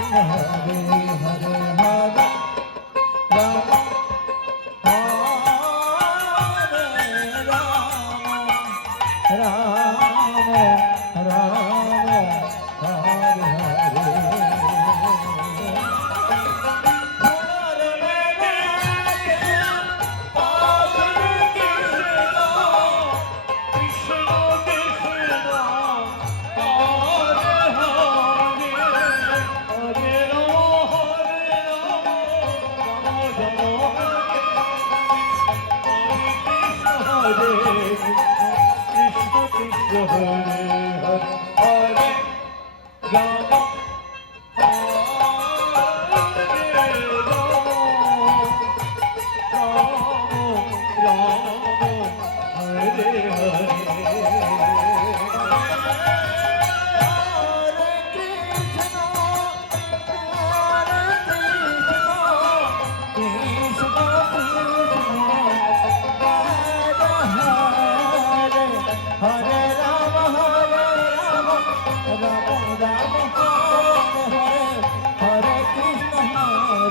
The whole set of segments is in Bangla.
oh Oh, Hare Hare Hare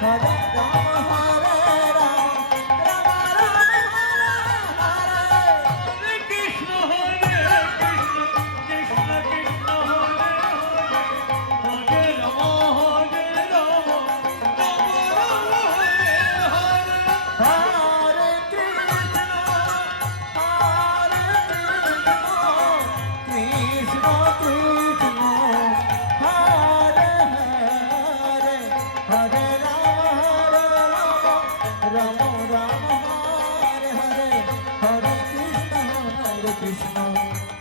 Hare Ram Hare